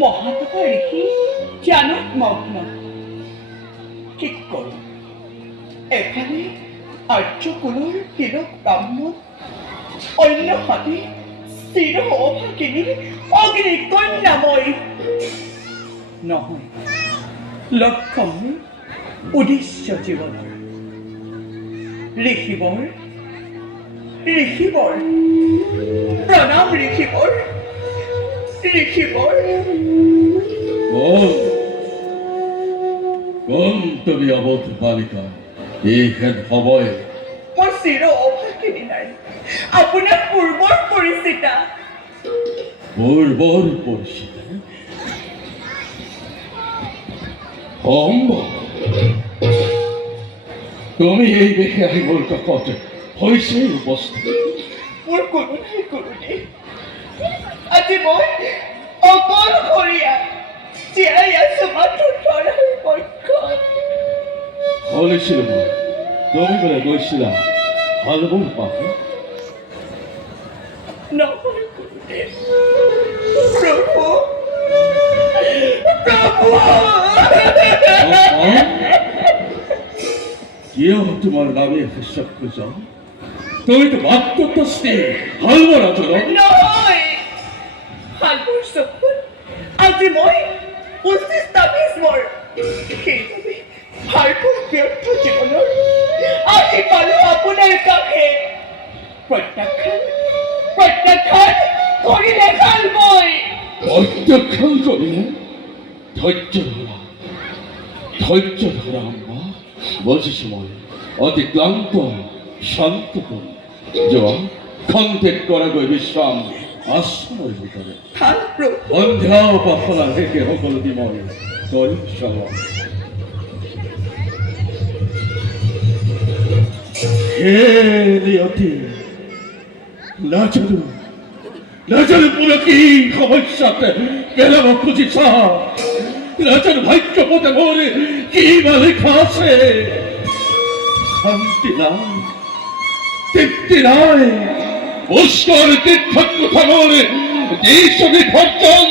মহাত্মা রেখে জানত মগ্ন ঠিক করো এখানে আর্যকুলোর তিলক ব্রাহ্মণ অন্য হাতে স্থির অভাগিনী অগ্নিকন্যাময় নহয় লক্ষ্যময় উদ্দেশ্য জীৱনৰ ঋষিবৰ ঋষিবৰ প্ৰণাম ঋষিবৰ ঋষিবৰ কোন তুমি অবোধ বালিকা এইখান সময় মই চিৰ অভাগিনী নাই আপোনাৰ পূৰ্বৰ পৰিচিতা তুমি এই বেশে আহি মোৰ কাষত হৈছে উপস্থিত মোৰ কোনো নাই গুৰুদেৱ আজি মই অকলশৰীয়া জীয়াই আছো মাথো ধৰাৰ পক্ষত শুনিছিলো মই তুমি বোলে গৈছিলা হালবোৰ পাহে নহয় গুৰুদেৱ প্ৰভু প্ৰভু কিয় তোমাৰ নামে শিষ্যক খোজা তুমি তো মাতৃত্বস্থি হালবৰ আচৰণ নহয় হালবোৰ চকুত আজি মই 25 মোৰ সেইবাবে হালবোৰ ব্যৰ্থ জীৱনৰ আজি পালো আপোনাৰ কাষে প্ৰত্যাখ্যান কৰিলে ভাল মই প্ৰত্যাখ্যান কৰিলে ধৈৰ্য ধৰা আম্মা বুজিছো মই অতি ক্লান্ত শান্ত কৰি যোৱা খন্তেক কৰাগৈ বিশ্ৰাম আশ্ৰমৰ ভিতৰে ভাল প্ৰভু সন্ধ্যা উপাসনা শেষে সকলো বিময় কৰিম শ্ৰৱণ হে নিয়তি নাজানো পুরো কি সমস্যাতে পেলাব খুঁজিছা নাজানো ভাগ্য পথে মোরে কি বা লেখা আছে শান্তি নাই তৃপ্তি নাই পুষ্কর তীর্থক কথা বলে দেশ বিভর্জন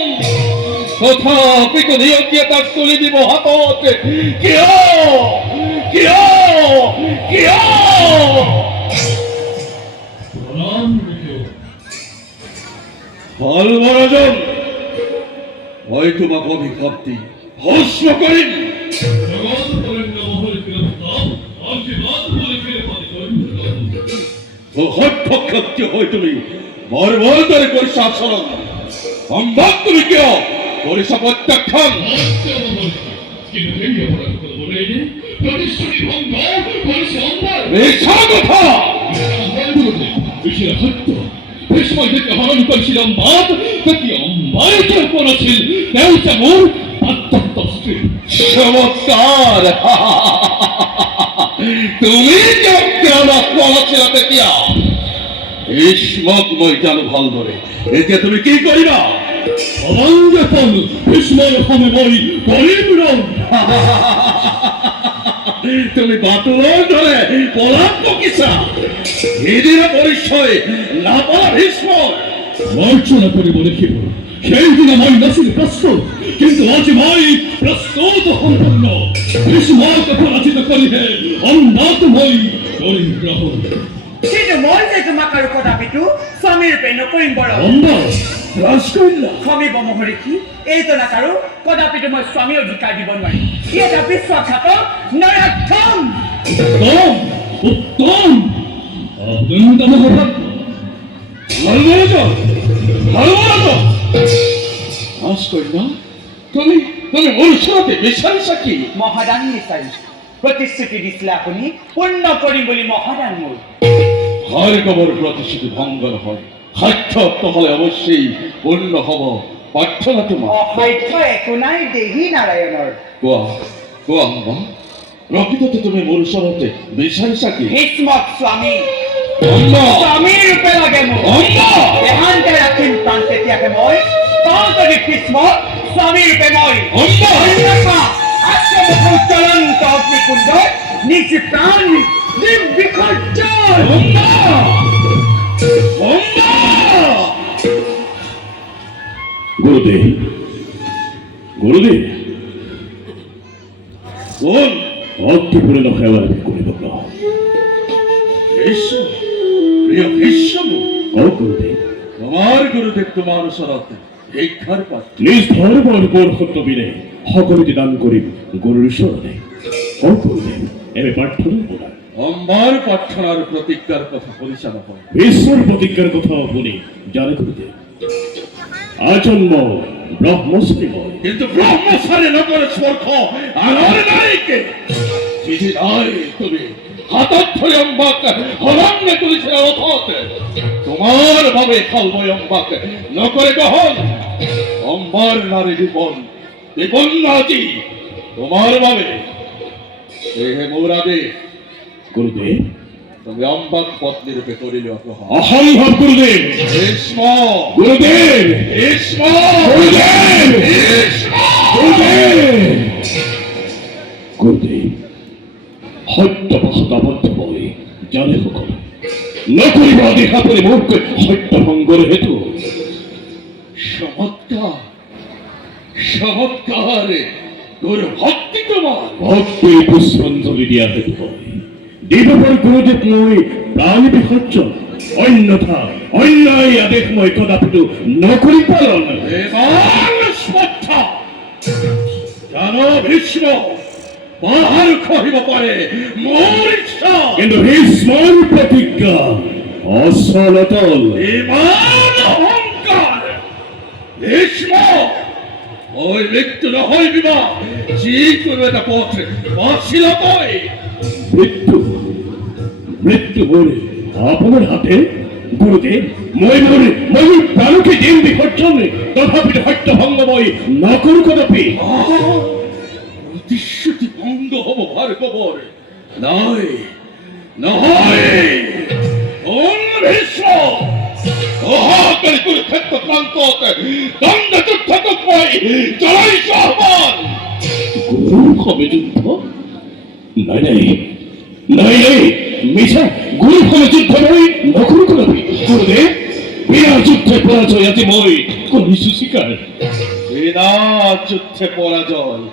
তথাপি তো নিয়তিয়ে তাক তুলি দিব হাততে কিয় ফল মহাজন হয় তোমাক অভিশাপ্তি ভস্ম করিম সভ্যক্ষত্য হয় তুমি বর্বরতারে করিস আচরণ সম্ভব তুমি কিয় করিস প্রত্যাখ্যান মিছা কথা সময় থেকে হরণ করেছিলাম বাদ প্রতি অম্বারে কল্পনা ছিল দেউচা মোর অত্যন্ত স্ত্রী চমৎকার তুমি চক্রাবাস বলাছিল তেতিয়া ভীষ্মক মই জানো ভাল ধরে এতিয়া তুমি কি করিবা অবঞ্জপন ভীষ্মৰ সময় মই কৰিম ৰং তুমি বাতুলৰ ধরে পলাপ বকিছা এদিনা পরিচয় না বলা ভীষ্ম মর্চনা করিব দেখিব সেই দিনা মই নাছিল প্রস্তুত কিন্তু আজ মই প্রস্তুত সম্পূর্ণ ভীষ্মকে পরাজিত করিবে অন্নাত মই কৰিম গ্ৰহণ কিন্তু মই যে তোমাক আৰু কদাপিতো স্বামী ৰূপে নকৰিম বৰ স্বামী বমহৰি কি এই জনাক আৰু কদাপিতো মই স্বামী অধিকাৰ দিব নোৱাৰিম কি এটা বিশ্বাসঘাতক নৰাক্ষম উত্তম অত্যন্ত মহৎ তুমি মোৰ ওচৰতে বিচাৰিছা কি মহাদান বিচাৰিছো প্ৰতিশ্ৰুতি দিছিলে আপুনি পূৰ্ণ কৰিম বুলি মহাদান মোৰ হয় কবৰ প্ৰতিশ্ৰুতি ভংগ নহয় সাক্ষাৎ হলে অৱশ্যেই পূৰ্ণ হব প্ৰাৰ্থনা তোমাৰ অসাধ্য একো নাই দেহী নাৰায়ণৰ কোৱা আম্মা প্ৰকৃততে তুমি মোৰ ওচৰতে বিচাৰিছা কি ভীষ্মক স্বামী আম্মা স্বামী ৰূপে লাগে মোক আম্মা দেহান্তে ৰাখিম প্ৰাণ তেতিয়াকে মই হও যদি ভীষ্ম স্বামীর প্রেময় অম্বা! অন্যথা আজকে মুখ চলন্ত অগ্নিকুণ্ড নিজ প্রাণ বিসর্জন। অম্বা! অম্বা! গুরুদেব, গুরুদেব, কোন অর্থপূর্ণ খেলা করিব না। ভীষ্ম, প্রিয় ভীষ্ম, ও গুরুদেব, তোমার গুরুদেব তোমার শরৎ ভিক্ষার পাত্র। নিজ ধর্মের উপর কর্তব্যে সকলকে দান করি গুরুর শরণে। ও গুরুদেব, এবে প্রার্থনা করা আমার প্রার্থনার প্রতিজ্ঞার কথা পরিচালনা হয়। ভীষ্মর প্রতিজ্ঞার কথা বলি জানে গুরুদেব, আজন্ম ব্রহ্মশ্রীময়, কিন্তু ব্রহ্মচারী নগর স্পর্শ আনার নাইকে চিঠি নাই তুমি হাতত ধরে অম্বাক হরণ্যে তুলেছিল অথত তোমার ভাবে খালবই অম্বাক নকরে গহন অম্বার নারী জীবন বিপন্নাজি তোমার ভাবে হে মুরাদে গুরুদেব তুমি অম্বাক পত্নী রূপে করিলে অপহার। অসম্ভব গুরুদেব। ভীষ্ম গুরুদেব, ভীষ্ম গুরুদেব, ভীষ্ম গুরুদেব, গুরুদেব সত্য বসতাবদ্ধ বই জানে সকল নকরিব দেখা পৰি মুখ সত্য ভংগৰ হেতু চমৎকাৰ চমৎকাৰ গুৰু ভক্তি তোমাৰ ভক্তি পুষ্পাঞ্জলি দিয়া হেতু হয় দেৱৰ গুৰুদেৱ মই প্ৰাণ বিসৰ্জন অন্যথা অন্যায় আদেশ মই কদাপিতো নকৰি পালন। জানো ভীষ্ম বাহাৰ খহিব পাৰে মোৰ ইচ্ছা, কিন্তু ভীষ্মৰ প্ৰতিজ্ঞা অচল অটল। ইমান অহংকাৰ ভীষ্ম মই মৃত্যু নহয় বিবাহ যিকোনো এটা পথ বাছিলা তই। মৃত্যু মৃত্যু মোৰ আপোনাৰ হাতে গুৰুদেৱ মই মোৰ প্ৰাণকে দিম বিসৰ্জন তথাপিতো সত্য ভংগ মই নকৰো কদাপি। প্রতিশ্রুতি ভঙ্গ হব ভার্গবর নয় নয় ভীষ্ম অহাকারী কুরুক্ষেত্র প্রান্তত দণ্ড যুদ্ধ তৎপয় চলাই সহমান। গুরু হবে যুদ্ধ? নাই নাই নাই নাই মিছা গুরু হবে যুদ্ধ নয় নকল করাবি গুরুদেব। বিনা যুদ্ধে পরাজয় আছে মই করিছু স্বীকার। বিনা যুদ্ধে পরাজয়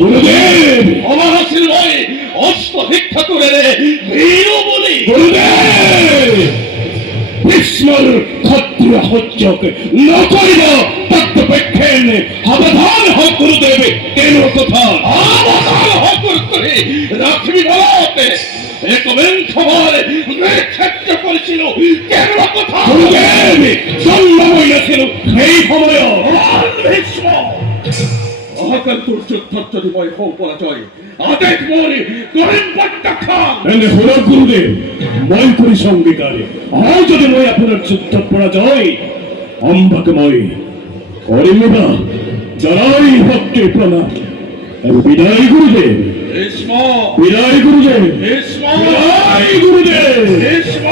গুরুদেব অমাহাসির নয় অস্ত্র শিক্ষা করে রে বীর বলি গুরুদেব ভীষ্মর ক্ষত্রিয় হজ্জক নকরিব তত্ত্বপেক্ষেন অবধান হোক গুরুদেব কেন কথা অবধান হোক গুরুদেব রাখবি বলতে একমেন খবর ক্ষেত্র করেছিল কেন কথা গুরুদেব জন্মই ছিল সেই সময় ভীষ্ম অহকাল তোর যুদ্ধময় হোক পরাজয় আদেশ মনে করেন প্রত্যাখ্যান। এনে হল গুরুদেব মই করি সঙ্গীকারে আর যদি মই আপনার যুদ্ধ পরাজয় অম্বাকে মই করিব না জড়াই ভক্তির প্রণাম। বিদায় গুরুদেব। ভীষ্ম বিদায় গুরুদেব। ভীষ্ম বিদায় গুরুদেব। ভীষ্ম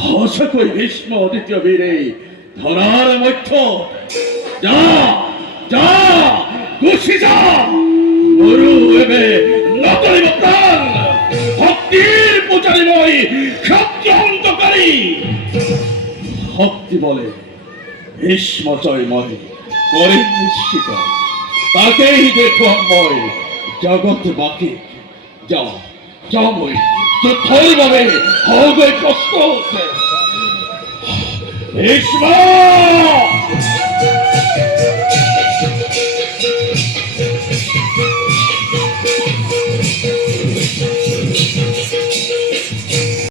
হাসা কই ভীষ্ম দ্বিতীয় বীরে ধরার মধ্য যা যা গুছি যা গুরু এবে নতরিব প্রাণ ভক্তির পূজারী মই শক্তি অন্তকারী ভক্তি বলে ভীষ্ম জয় মহে করেন নিশ্চিত তাকেই দেখো মই জগৎ বাকি যা যা মই যুদ্ধের ভাবে হবে প্রস্তুত। ভীষ্ম